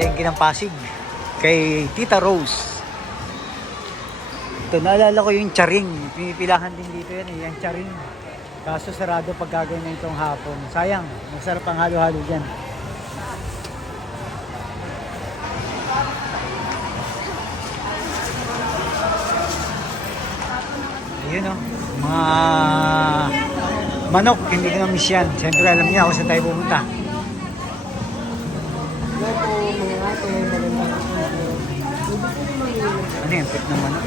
palengke ng Pasig kay Tita Rose. Ito, naalala ko yung charing. Pinipilahan din dito yan yung charing. Kaso sarado pag gagawin na itong hapon. Sayang, masarap ang halo-halo dyan. Ayun o, mga manok, hindi ko na-miss yan. Siyempre alam niya kung saan tayo pupunta. Ano yung pit ng manok?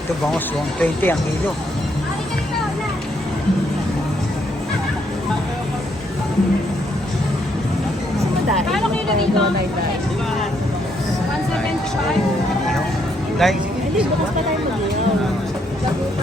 Ito bangos, 120 ang kilo. Kano kilo dito? 175. Dahil, Hindi, bukas pa tayo mag-iyaw.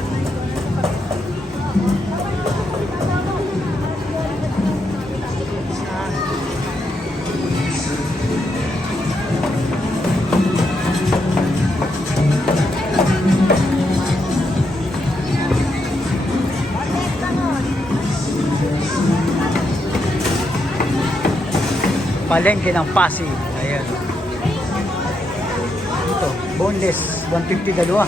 palengke ng Pasig. Ayan. Ito, boneless, 150 dalawa.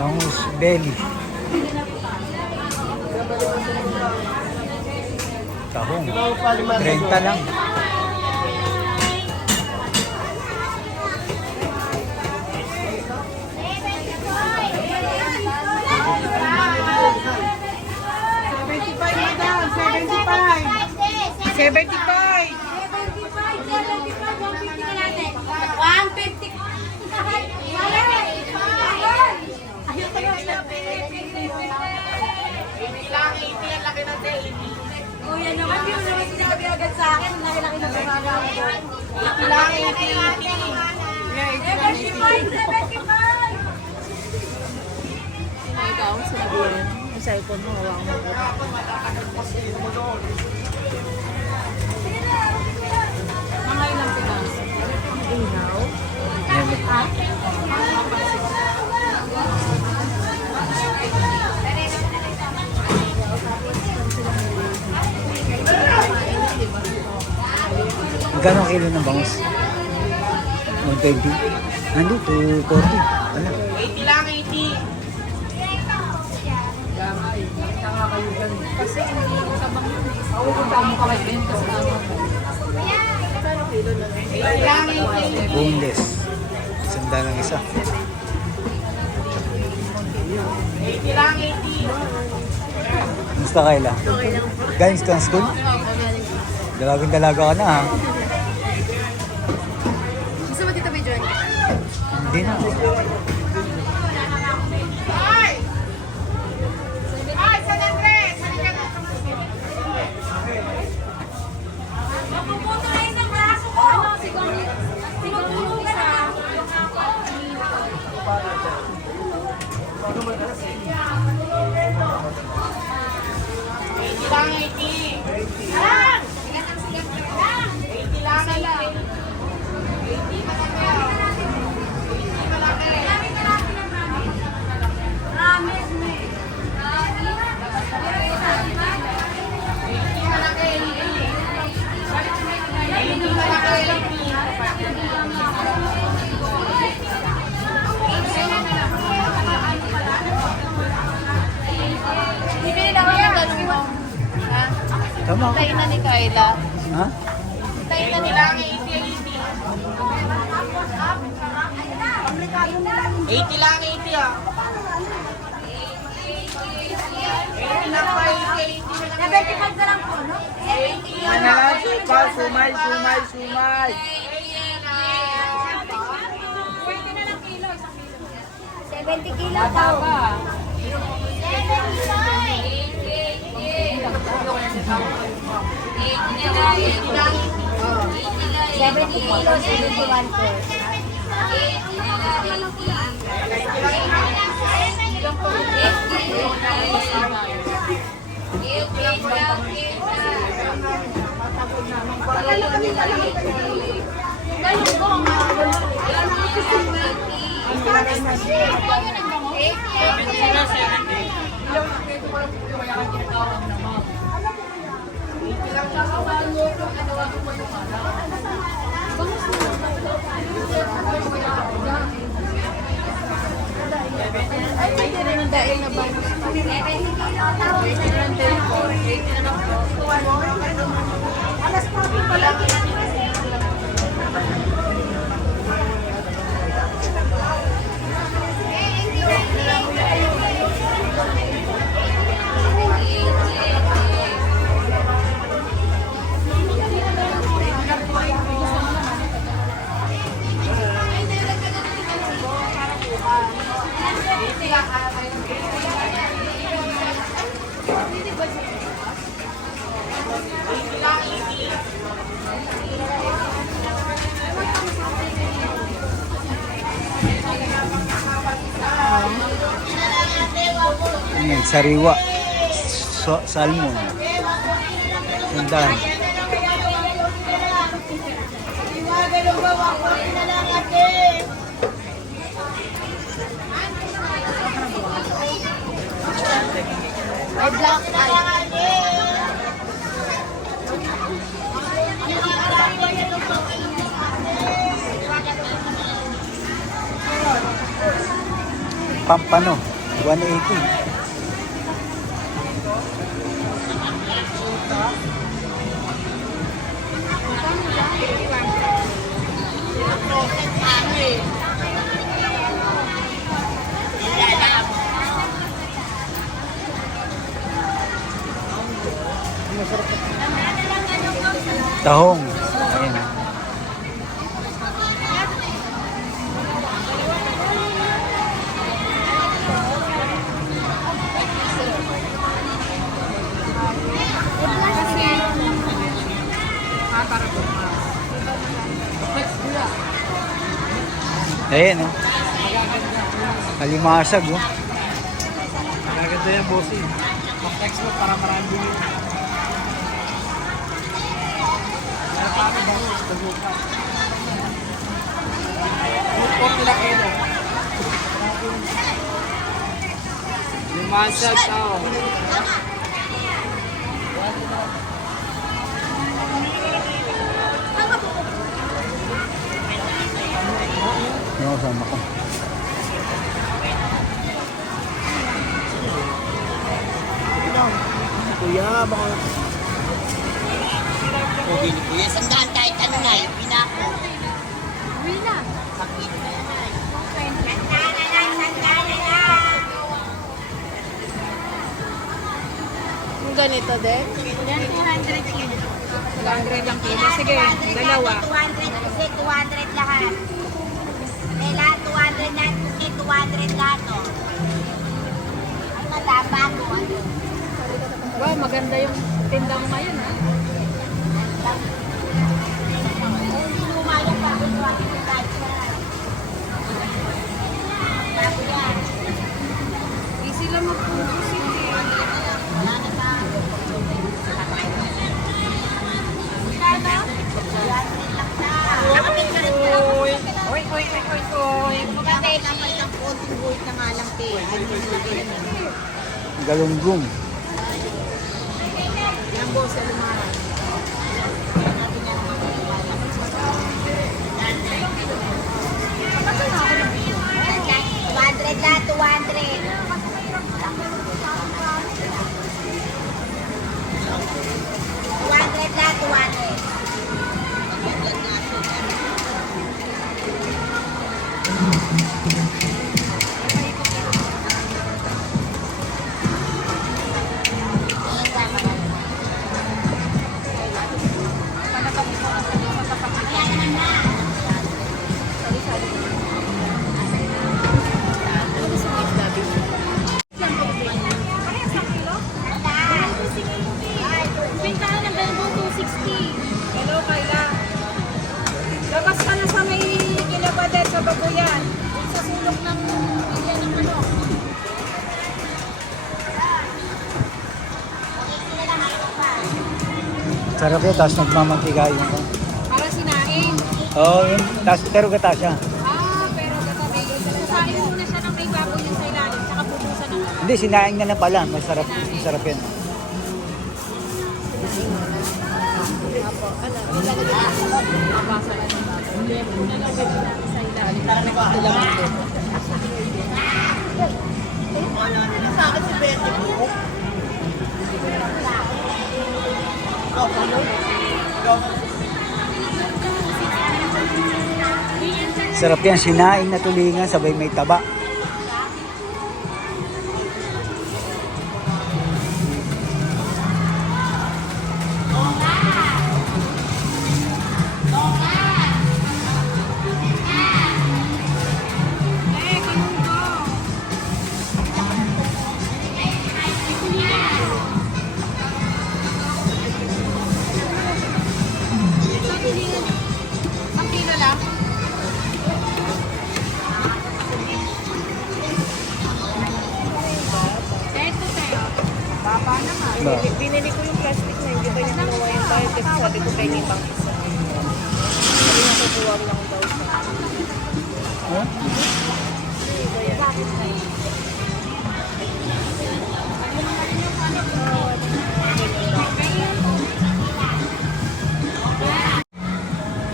Bangus belly. Tahong. 30 lang. Kuya naman yun, naman sinabi agad sa akin, nakilaki na pamagawa ko. Nakilaki, 75! Sino ikaw? Sinabi yan? Yung cellphone mo, hawak mo. Mga ilang pinas? Inaw? Gano'ng kilo ng bangus? 120? Nandito, 240. Wala. 80 lang, 80. Kasi hindi ko sabang yun eh. Ako kung mo kaway din kasi kilo na. 80 lang, 80. Boneless. Sanda ng isa. 80 lang, 80. Musta Kayla? Galing ka ng school? Dalagang-dalaga ka na ha? Gusto mo dito may journey? Hindi na. Ay! Ay, San Andres! Halika na. Mapuputo na isang braso ko! Sinutulong ka na! Lang, 80. Lang! 80 lang, 80. 80 malaki. 80 malaki. Rames me! 80 malaki. 80 malaki. Bibili na ako ng ganun mo. Ha? Tama. Tayo na ni Kayla. Ha? Tayo na 80 ni lang, 80. 80 lang, 80 ah. 80 lang pa, 80 na lang. 75 na lang po, no? 80 Yan na lang, sumay, sumay, sumay, sumay. 70 kilo daw. 70 kilos, 71 po. Ayan, sariwa. Salmon. Ganda. May black eye. Pampano. 180. Tahong. Ayan. Ayan, oh. Kalimasag, oh. Magaganda yan, bossing. Mag-text mo para marami yun. Limasag tao. Yung kasama ko. Kuya, baka... Pogi ni Kuya. Sandaan kahit ano na, yung pinako. Yung ganito din? 200 lang kilo. Sige, dalawa. 200 kasi 200 lahat. Eh, lahat 200 na kasi 200 lahat, oh. Ay, mataba ko. Wow, maganda yung tinda mo ngayon, ha? Hindi lumayan pa ako ito. Bago yan. Easy lang mag-focus eh. Wala na ba? Kano? 200 lang na. Nakapicture ko. Oy, oy, oy, oy, oy. Maganda naman ng konting buhit na nga lang, te. Galunggong. Yan, boss, sa lumahan. Bentahan ng dalawang 260. Hello, Kayla. Labas ka na sa may kilabadet sa babuyan. Sa sulok. Sarap yun, tapos nagmamantika yun. Para sinain. Oo, yun. Tapos, pero gata siya. Pero katabi. Sasain muna siya ng may baboy yung sa ilalim, tsaka pupusan na lang. Hindi, sinaing na lang pala. Masarap, masarap yun. Mabasa lang yung baboy. Hindi, muna lang natin sa ilalim. Para nagkakalaman din. Sarap yan, sinaing na tulingan, sabay may taba. Ang kilo lang? Eto tayo. Baba naman. Ba? Binili ko yung plastic na hindi ba niya kinuha yung bayad kasi sabi ko pengi pang isa. Sabi niya kukuha lang daw siya. Huh?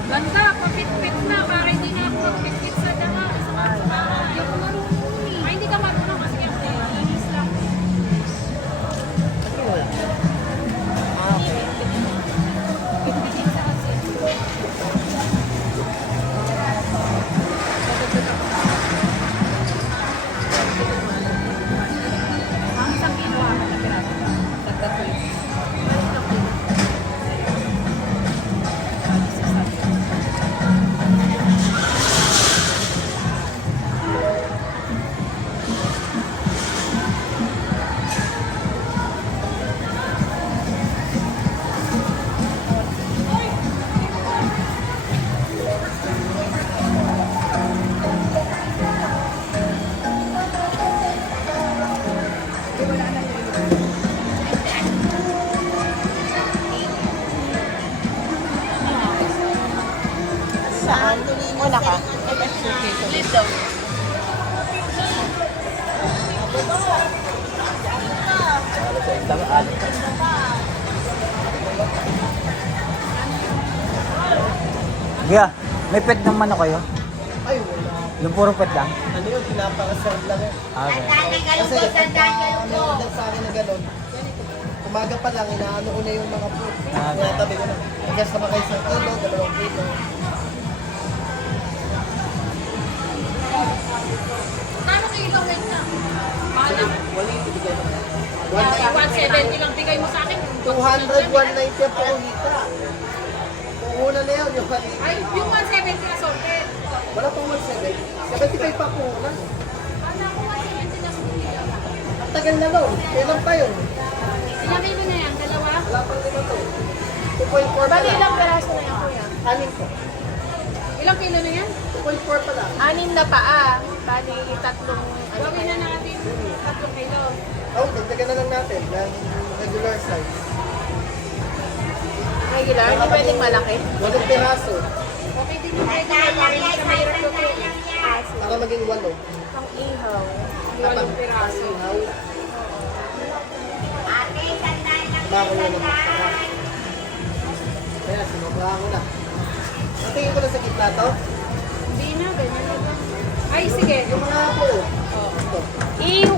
Ganda, papit-pit na. Para hindi na ako papit-pit sa danga. Hindi ako marunong eh. Ay, hindi ka marunong kasi kasi. Linis lang. Ang isang kilo ah. Saan? Wala ka? Dito. Kaya, may pet ng manok kayo? Ay, wala. Yung puro pet lang? Ano yun, pinapakaserve lang yun. Okay. Kasi ano sa akin na gano'n, umaga pa lang, inaano ko na yung mga food. Tinatabi ko na. Hanggang sa mga 1 kilo, 2 kilo. Ano kilo weight na? Mahal na. Wala yung ibigay mo. 170 lang bigay mo sa akin. 200, 190 po ang hita. Puhunan na yun, yung kanina. Ay, yung 170 na sorted. Wala pang 170. 75 pa puhunan. Ano ako 170 na sorted. Ang tagal na nun. Kailan pa yun? Ilang kilo na yan? Dalawa? Wala pang 5 to. 2.4 pa Bali lang. ilang peraso na yan kuya? Anin po. Ilang kilo na yan? 2.4 pa lang. 6 na paa. Bali tatlong Gawin na natin 3 kilo. Oh, dagdagan na lang natin ng regular size. regular. Hindi pwedeng malaki. 8 piraso. Okay din yung kaya para hindi ka mahirap lutuin. Para maging 8. Pang ihaw. Walong piraso. Bago na naman. Kaya, sinubra ko na. Natingin ko na sa gitna to. Hindi na, ganyan na lang. Ay, sige. Yung mga po. Ito.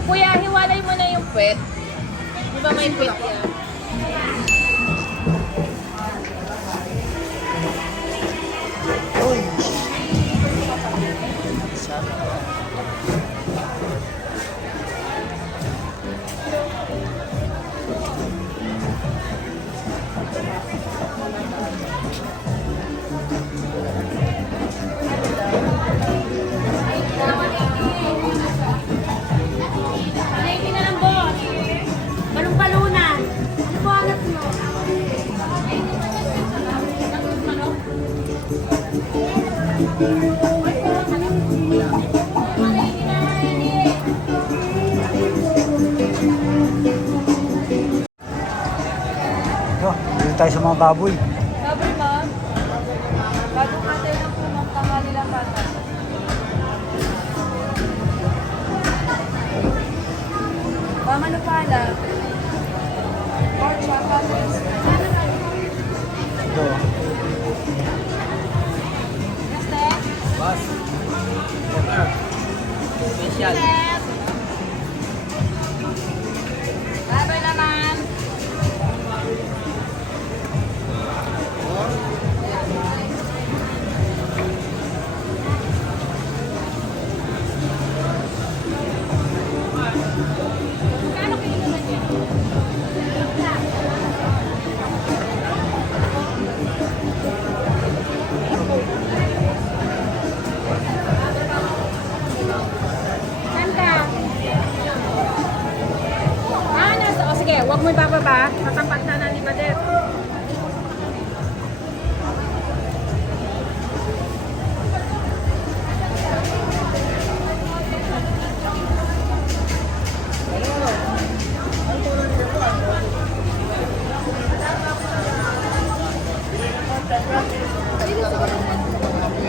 Kuya, hiwalay mo na yung puwet. Di ba may puwet yan? Uy! Thank you na lang, boss. Balong-balunan. tayo sa mga baboy. Baboy, ma'am. Bagong atay lang po, ma'am. Tanghali lang bata. Ma'am, ano pala? Pork chop, patis. Ito. Baboy naman. Saan ka? O sige, huwag mo ibababa. Tatampat na ni Badet.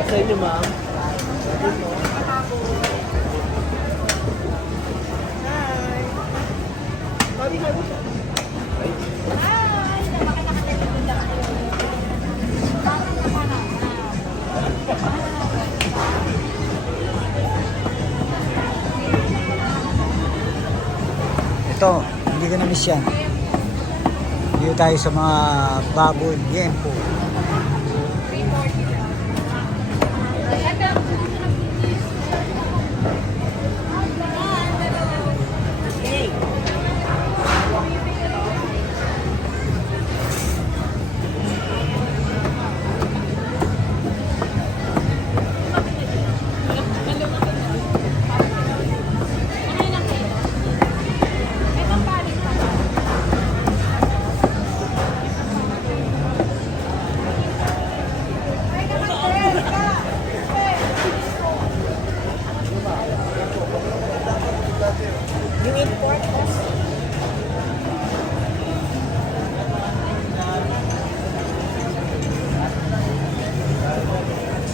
Sa inyo, ma'am. Ito, hindi ko na-miss yan. Dito tayo sa mga baboy, yempo.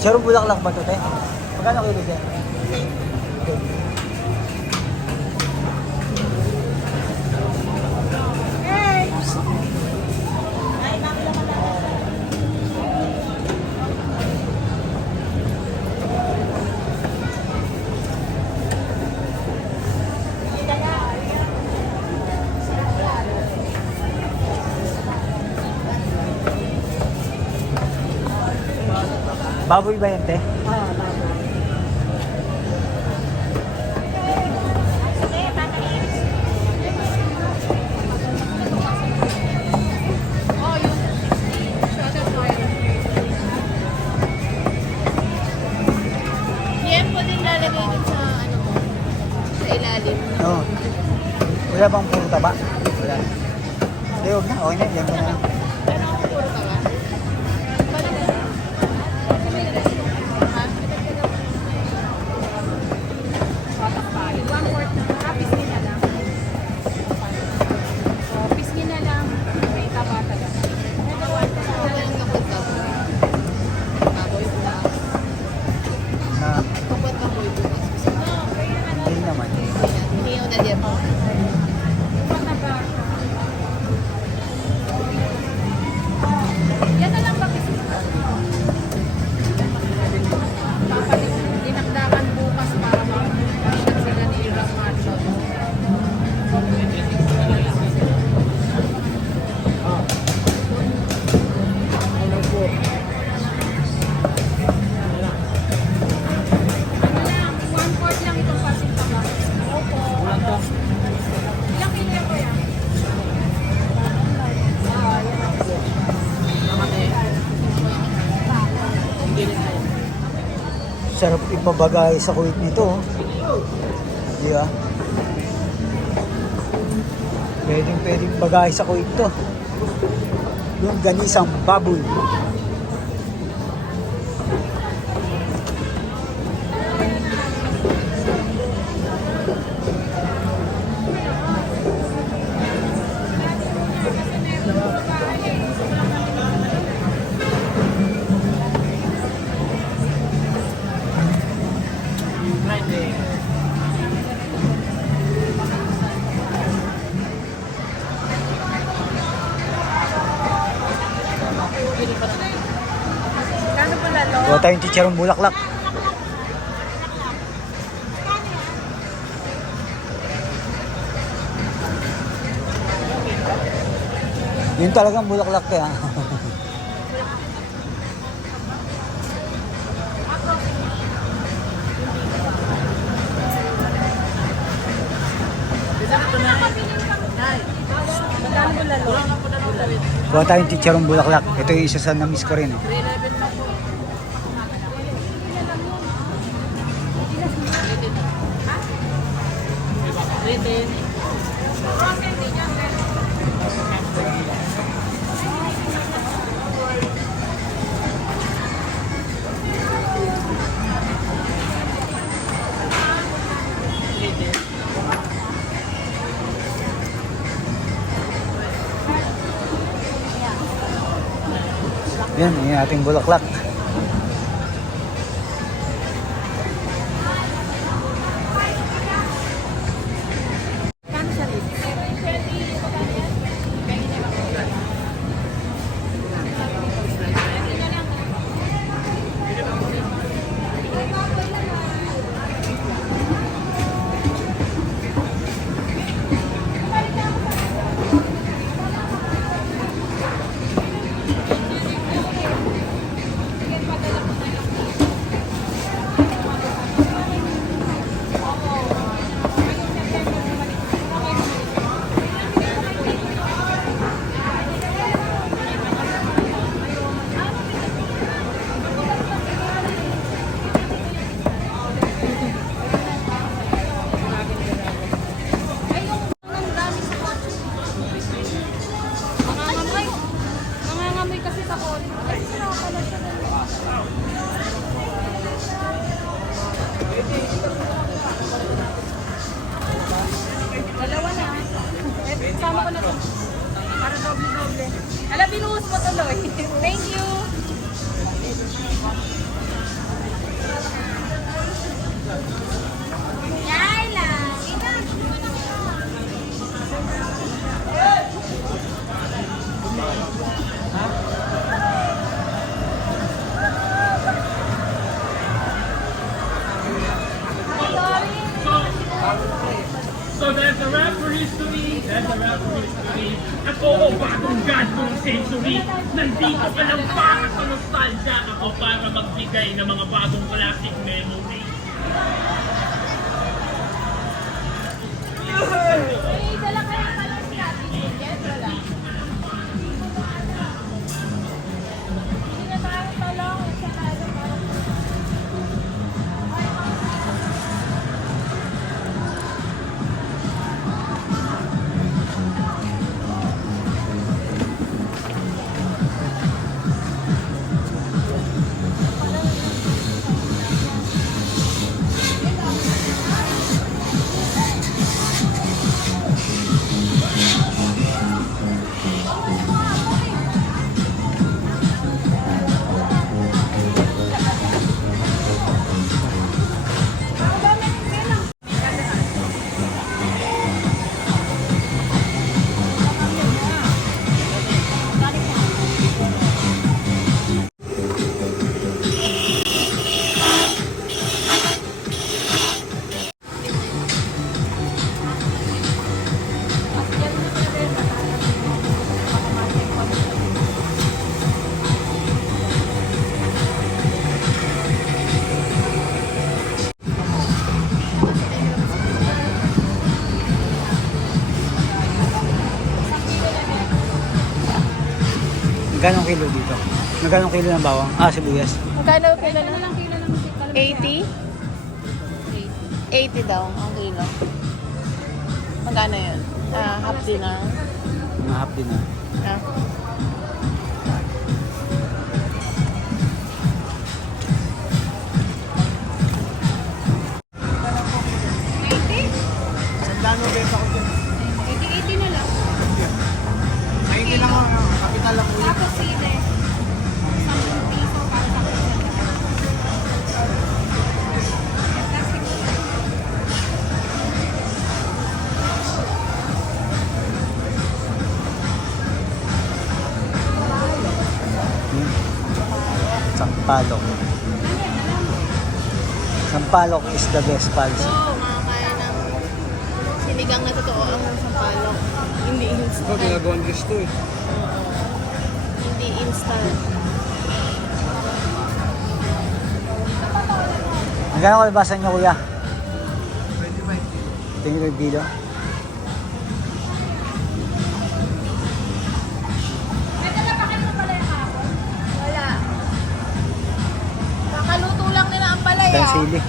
Sir, bulaklak ba ito, te? Magkano kilo dyan? Baboy ba yan, te? Oh, yung shotted oil. Yan po din lalagay dun sa ano mo, sa ilalim. Oo. Wala bang puro taba? Wala. Hindi, huwag na. Okay na. Yan ko na. Pero ako puro ka ba? Na, hindi naman. Yan na lang ba kasi? Dinakdakan bukas para makakita sila ni Irang Macho. Ano lang, 1/4 lang itong pasing taba. Opo. Ilang kilo yan ko yan? Sarap ipabagay sa kuwit nito. Oh. Di ba? Pwedeng bagay sa kuwit to. Yung ganisang baboy. Kasi meron sa bahay eh. Kano po lalo? Kuha tayong chicharong bulaklak. Yun talagang bulaklak kaya. Magkano po lalo? Kuha tayong chicharong bulaklak. Ito yung isa sa na-miss ko rin. 311 lang po. Yan, yung ating bulaklak. Nangangamoy kasi sa kotse. Ay, sila pala siya. Dalawa na. Sama ko na to. Para doble-doble. Alam, binuhos mo tuloy. Thank you. Laila! So there's the referees to me, there's the referees to me. Ako, bagong god ng century. Nandito ka lang para sa nostalgia. Ako para magbigay ng mga bagong classic memories. Ay, dala kayo pala si Ate Juliet. Wala. Hindi na tayo talong. Sa tayo parang Magkano kilo dito? Magkano kilo ng bawang? Ah, sibuyas. Magkano po Kailan lalo? na lang kilo ng musik? 80? 80 daw ang kilo. Magkano yun? Half dinner. Mga half din na. Ah. Sandano benta ko dyan. 80 na lang. Ay, hindi lang ako. Kapital lang ulit. Tapos sile. 10 piso para sa Sampalok. Sampalok is the best pals. So, makakaya ng sinigang na totoo ang sampalok. Hindi instant. ginagawang dish to eh. Hindi instant. Magkano kalbasan niyo, kuya? 25 kilo. Wala. Kakaluto lang nila ang palaya. Isang sili.